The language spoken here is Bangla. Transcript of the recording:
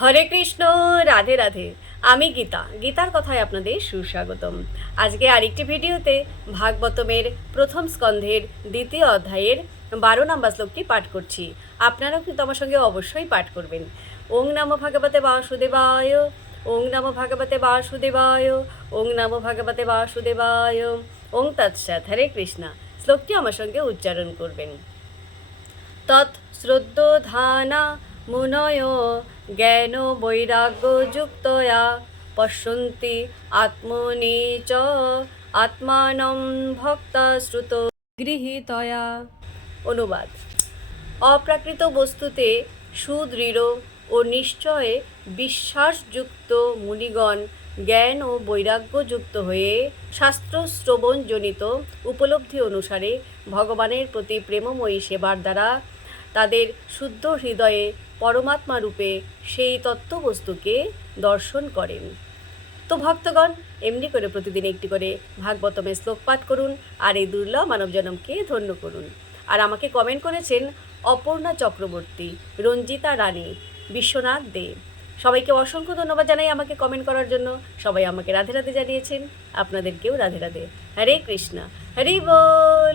হরে কৃষ্ণ, রাধে রাধে। আমি গীতার কথায় আপনাদের সুস্বাগতম। আজকে আরেকটি ভিডিওতে ভাগবতমের প্রথম স্কন্ধের দ্বিতীয় অধ্যায়ের 12 নম্বর শ্লোকটি পাঠ করছি। আপনারাও কিন্তু আমার সঙ্গে অবশ্যই পাঠ করবেন। ওং নমো ভগবতে বাসুদেবায়, ওং নমো ভগবতে বাসুদেবায়, ওং নমো ভগবতে বাসুদেবায়, ওং তৎসৎ। হরে কৃষ্ণা। শ্লোকটি আমার সঙ্গে উচ্চারণ করবেন। তৎশ্রদ্ধোধানা মুনয় জ্ঞান বৈরাগ্যযুক্তয়া পশ্যন্তি আত্মনি চ আত্মানম ভক্তাশ্রুত গৃহীতয়া। অনুবাদ: অপ্রাকৃত বস্তুতে সুদৃঢ় ও নিশ্চয়ে বিশ্বাসযুক্ত মুনিগণ জ্ঞান ও বৈরাগ্যযুক্ত হয়ে শাস্ত্রশ্রবণজনিত উপলব্ধি অনুসারে ভগবানের প্রতি প্রেমময়ী সেবার দ্বারা তাদের শুদ্ধ হৃদয়ে পরমাত্মা রূপে সেই তত্ত্ববস্তুকে দর্শন করেন। তো ভক্তগণ, এমনি করে প্রতিদিন একটি করে ভাগবতমের শ্লোক পাঠ করুন আর এই দুর্লভ মানবজনমকে ধন্য করুন। আর আমাকে কমেন্ট করেছেন অপর্ণা চক্রবর্তী, রঞ্জিতা রানী, বিশ্বনাথ দে। সবাইকে অসংখ্য ধন্যবাদ জানাই আমাকে কমেন্ট করার জন্য। সবাই আমাকে রাধে রাধে জানিয়েছেন, আপনাদেরকেও রাধে রাধে। হরে কৃষ্ণা, হরি বল।